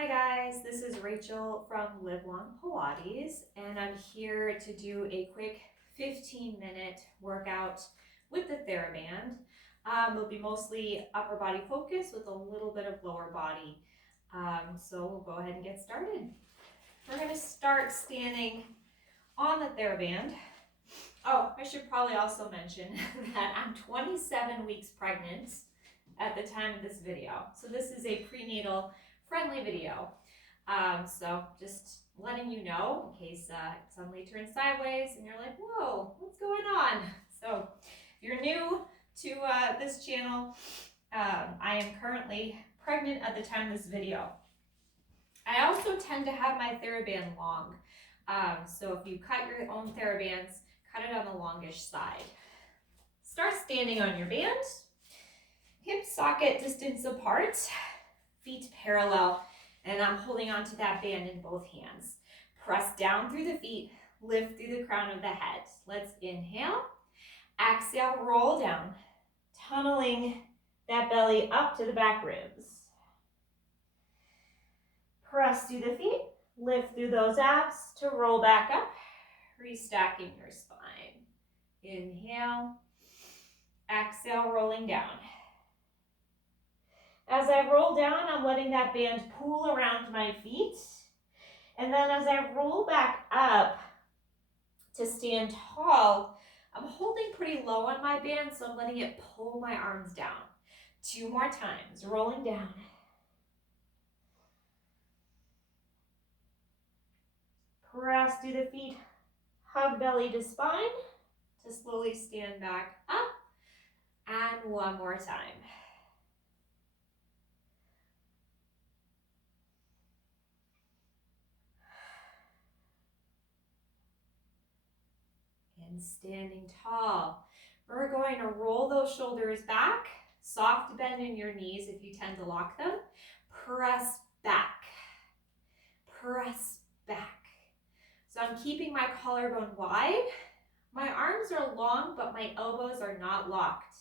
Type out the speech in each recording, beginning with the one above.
Hi guys, this is Rachel from Live Long Pilates, and I'm here to do a quick 15-minute workout with the Theraband. It'll be mostly upper body focus with a little bit of lower body. So we'll go ahead and get started. We're going to start standing on the Theraband. Oh, I should probably also mention that I'm 27 weeks pregnant at the time of this video. So this is a prenatal friendly video. So just letting you know in case it suddenly turns sideways and you're like, whoa, what's going on? So if you're new to this channel, I am currently pregnant at the time of this video. I also tend to have my Theraband long. So if you cut your own Therabands, cut it on the longish side. Start standing on your band, hips socket distance apart, feet parallel, and I'm holding onto that band in both hands. Press down through the feet, lift through the crown of the head. Let's inhale, exhale, roll down, tunneling that belly up to the back ribs. Press through the feet, lift through those abs to roll back up, restacking your spine. Inhale, exhale, rolling down. As I roll down, I'm letting that band pull around my feet. And then as I roll back up to stand tall, I'm holding pretty low on my band, so I'm letting it pull my arms down. 2 more times, rolling down. Press through the feet, hug belly to spine to slowly stand back up. And 1 more time. And standing tall. We're going to roll those shoulders back, soft bend in your knees if you tend to lock them. Press back, press back. So I'm keeping my collarbone wide. My arms are long, but my elbows are not locked.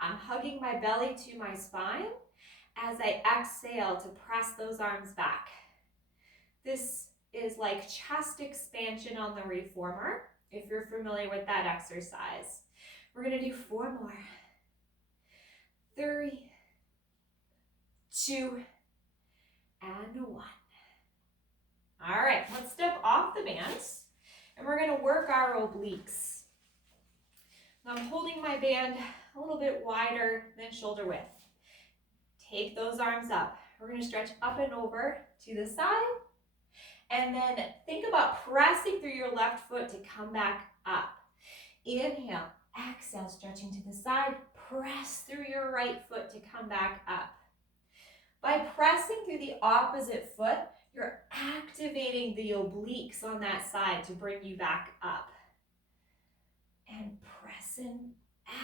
I'm hugging my belly to my spine as I exhale to press those arms back. This is like chest expansion on the reformer, if you're familiar with that exercise. We're going to do 4 more. 3, 2, and 1. All right, let's step off the bands, and we're going to work our obliques. I'm holding my band a little bit wider than shoulder width. Take those arms up. We're going to stretch up and over to the side, and then think about pressing through your left foot to come back up. Inhale, exhale, stretching to the side. Press through your right foot to come back up. By pressing through the opposite foot, you're activating the obliques on that side to bring you back up. And pressing,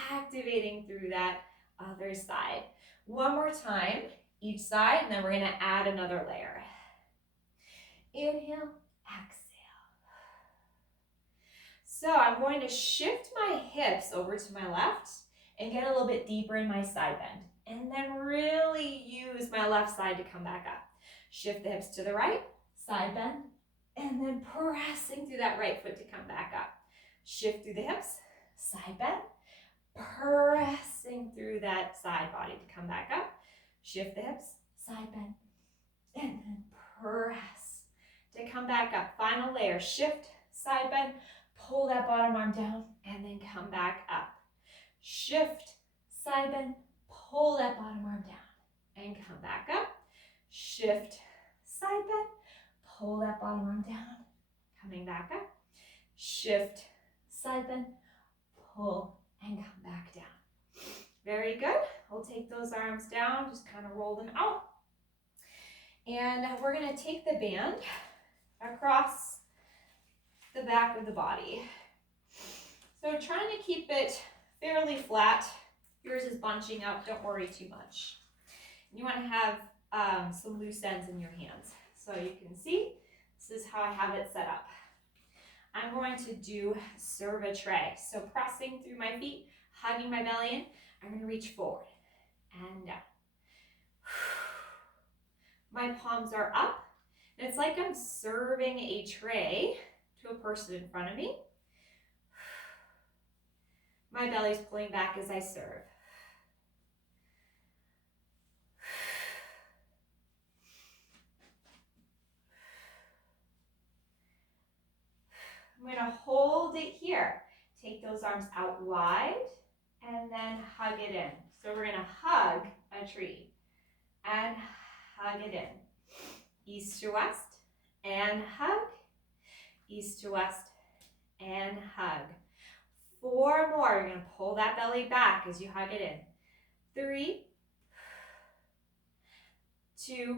activating through that other side. 1 more time, each side, and then we're going to add another layer. Inhale, exhale. So I'm going to shift my hips over to my left and get a little bit deeper in my side bend. And then really use my left side to come back up. Shift the hips to the right, side bend, and then pressing through that right foot to come back up. Shift through the hips, side bend, pressing through that side body to come back up. Shift the hips, side bend, and then press to come back up. Final layer, shift, side bend, pull that bottom arm down, and then come back up. Shift, side bend, pull that bottom arm down, and come back up. Shift, side bend, pull that bottom arm down, coming back up. Shift, side bend, pull, and come back down. Very good. We'll take those arms down, just kind of roll them out. And we're going to take the band across the back of the body. So trying to keep it fairly flat. Yours is bunching up, don't worry too much. You want to have some loose ends in your hands. So you can see, this is how I have it set up. I'm going to do serve a tray. So pressing through my feet, hugging my belly in, I'm going to reach forward and down. My palms are up. And it's like I'm serving a tray to a person in front of me. My belly's pulling back as I serve. I'm going to hold it here. Take those arms out wide and then hug it in. So we're going to hug a tree and hug it in. East to west and hug. East to west and hug. 4 more. You're going to pull that belly back as you hug it in. 3, 2,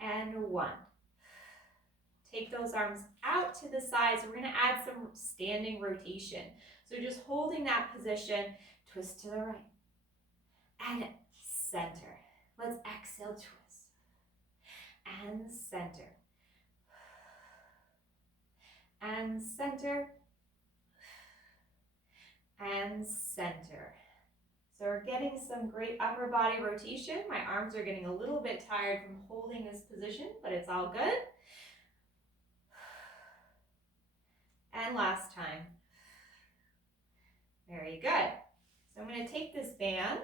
and 1. Take those arms out to the sides. We're going to add some standing rotation. So just holding that position, twist to the right and center. Let's exhale, twist and center and center and center. So we're getting some great upper body rotation. My arms are getting a little bit tired from holding this position, but it's all good. And last time. Very good. So I'm going to take this band,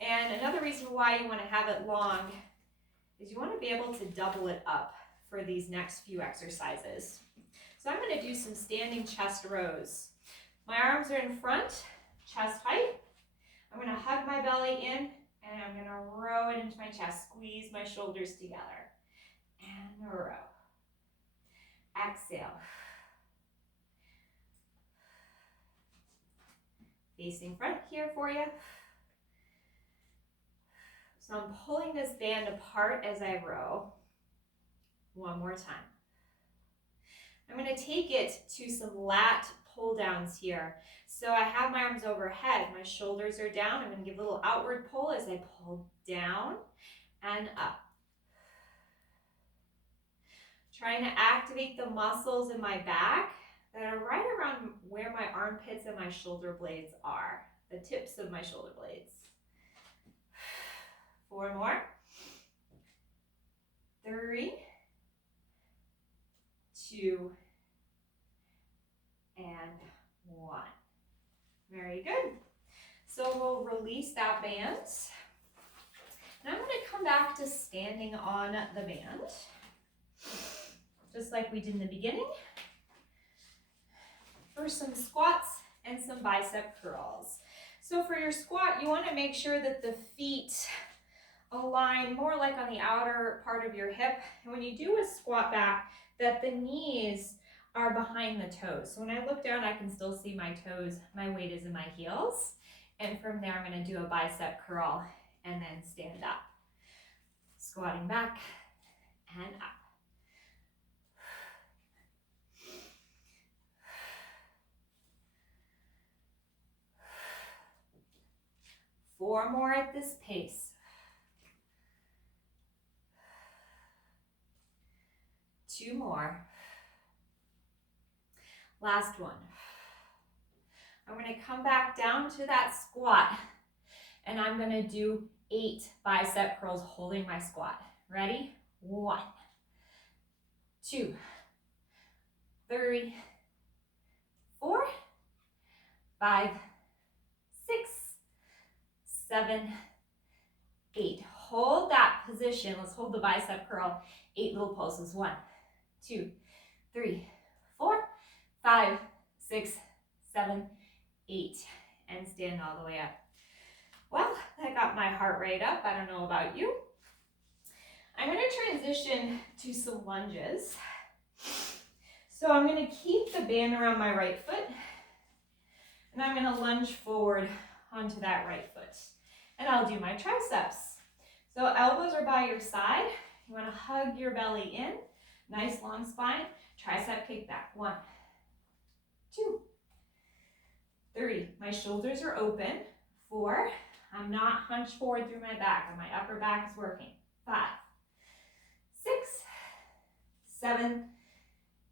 and another reason why you want to have it long is you want to be able to double it up for these next few exercises. So I'm going to do some standing chest rows. My arms are in front, chest height. I'm going to hug my belly in, and I'm going to row it into my chest. Squeeze my shoulders together. And row. Exhale. Facing front here for you. So I'm pulling this band apart as I row. One more time. I'm going to take it to some lat pull-downs here. So I have my arms overhead, my shoulders are down. I'm going to give a little outward pull as I pull down and up. Trying to activate the muscles in my back that are right around where my armpits and my shoulder blades are, the tips of my shoulder blades. 4 more. 3, 2, and 1. Very good. So we'll release that band. And I'm going to come back to standing on the band, just like we did in the beginning, for some squats and some bicep curls. So for your squat, you want to make sure that the feet align more like on the outer part of your hip. And when you do a squat back, that the knees are behind the toes. So when I look down, I can still see my toes. My weight is in my heels. And from there, I'm going to do a bicep curl and then stand up. Squatting back and up. Four more at this pace. 2 more. Last one. I'm going to come back down to that squat, and I'm going to do 8 bicep curls holding my squat. Ready? 1, 2, 3, 4, 5, 6, 7, 8. Hold that position. Let's hold the bicep curl. 8 little pulses. 1, 2, 3, 4, 5, 6, 7, 8. And stand all the way up. Well, that got my heart rate up. I don't know about you. I'm going to transition to some lunges. So I'm going to keep the band around my right foot, and I'm going to lunge forward onto that right foot. And I'll do my triceps. So elbows are by your side. You want to hug your belly in. Nice long spine. Tricep kickback. 1, 2, 3. My shoulders are open. 4. I'm not hunched forward through my back, and my upper back is working. 5, 6, 7,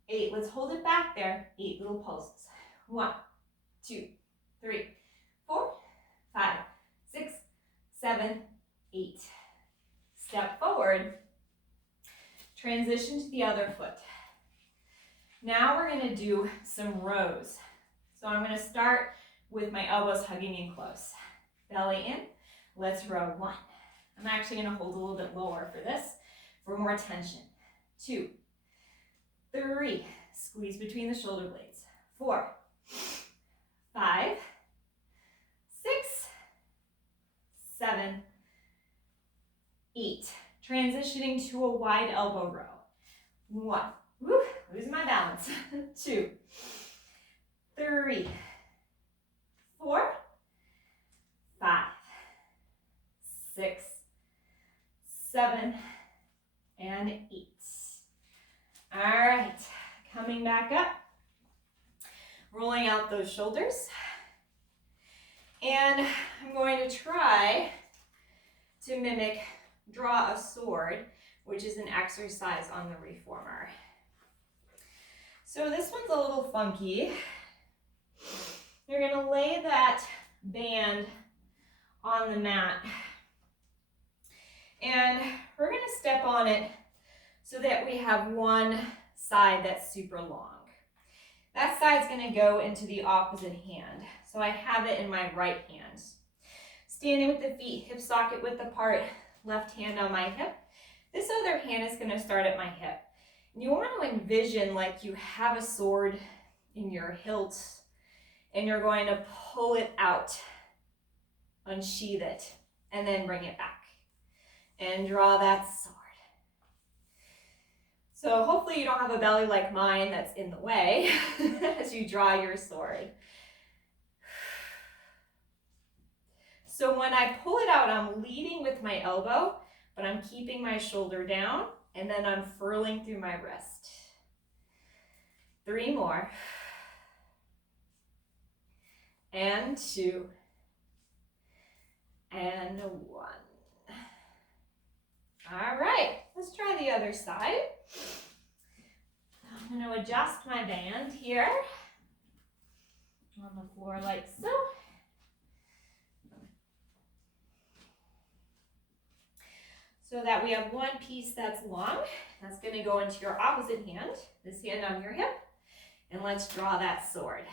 8. Let's hold it back there. 8 little pulses. 1, 2, 3, 4, 5, 6, 7, 8. step forward, transition to the other foot. Now we're going to do some rows. So I'm going to start with my elbows hugging in close. Belly in. Let's row 1. I'm actually going to hold a little bit lower for this, for more tension. 2, 3, squeeze between the shoulder blades. 4, 5, 6, 7, 8. Transitioning to a wide elbow row. 1, woo, losing my balance. 2, 3, 4, 5, 6, 7, and 8. All right, coming back up, rolling out those shoulders. And I'm going to try to mimic draw a sword, which is an exercise on the reformer. So this one's a little funky. You're going to lay that band on the mat, and we're going to step on it so that we have one side that's super long. That side's going to go into the opposite hand. So I have it in my right hand. Standing with the feet hip socket width apart, left hand on my hip. This other hand is going to start at my hip. And you want to envision like you have a sword in your hilt and you're going to pull it out, unsheath it, and then bring it back and draw that sword. So hopefully you don't have a belly like mine that's in the way as you draw your sword. So when I pull it out, I'm leading with my elbow, but I'm keeping my shoulder down, and then I'm furling through my wrist. 3 more. And 2. And 1. All right, let's try the other side. I'm going to adjust my band here on the floor like so. So that we have one piece that's long. That's going to go into your opposite hand, this hand on your hip. And let's draw that sword.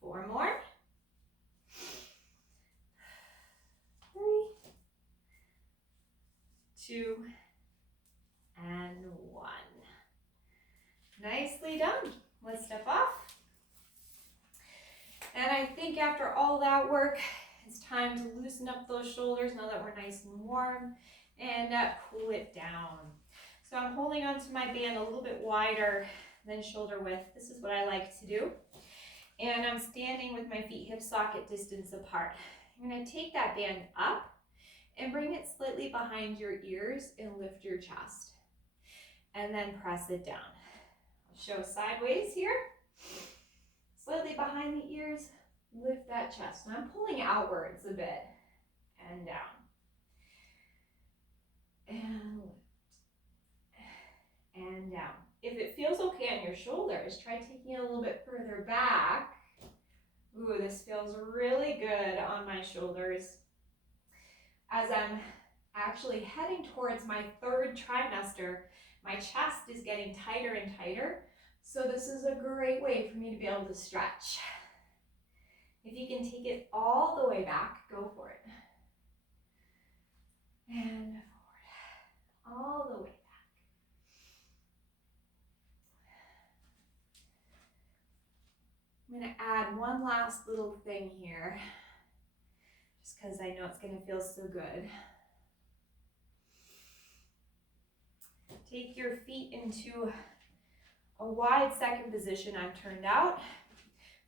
Four more. 3, 2, and 1. Nicely done. Let's step off. And I think after all that work, it's time to loosen up those shoulders now that we're nice and warm, and cool it down. So I'm holding onto my band a little bit wider than shoulder width. This is what I like to do. And I'm standing with my feet hip socket distance apart. I'm going to take that band up and bring it slightly behind your ears and lift your chest. And then press it down. I'll show sideways here. Slightly behind the ears, lift that chest. And I'm pulling outwards a bit and down. And lift. And down. If it feels okay on your shoulders, try taking it a little bit further back. Ooh, this feels really good on my shoulders. As I'm actually heading towards my 3rd trimester, my chest is getting tighter and tighter. So this is a great way for me to be able to stretch. If you can take it all the way back, go for it. And forward, all the way back. I'm going to add one last little thing here, just because I know it's going to feel so good. Take your feet into a wide second position. I'm turned out.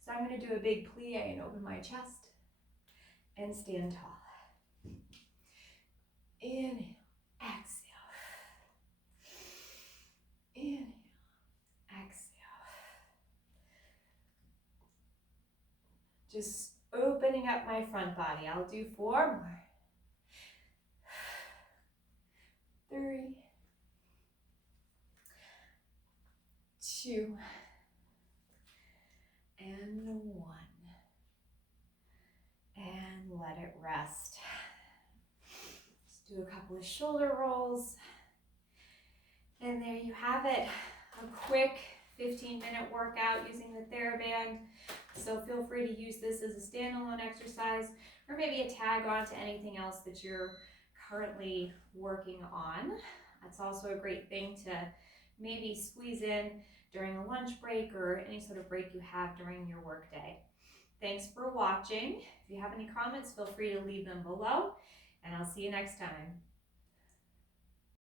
So I'm going to do a big plie and open my chest and stand tall. Inhale, exhale. Inhale, exhale. Just opening up my front body. I'll do 4 more. 3, 2, and 1. And let it rest. Just do a couple of shoulder rolls. And there you have it, a quick 15-minute workout using the Theraband. So feel free to use this as a standalone exercise, or maybe a tag on to anything else that you're currently working on. That's also a great thing to maybe squeeze in during a lunch break or any sort of break you have during your workday. Thanks for watching. If you have any comments, feel free to leave them below, and I'll see you next time.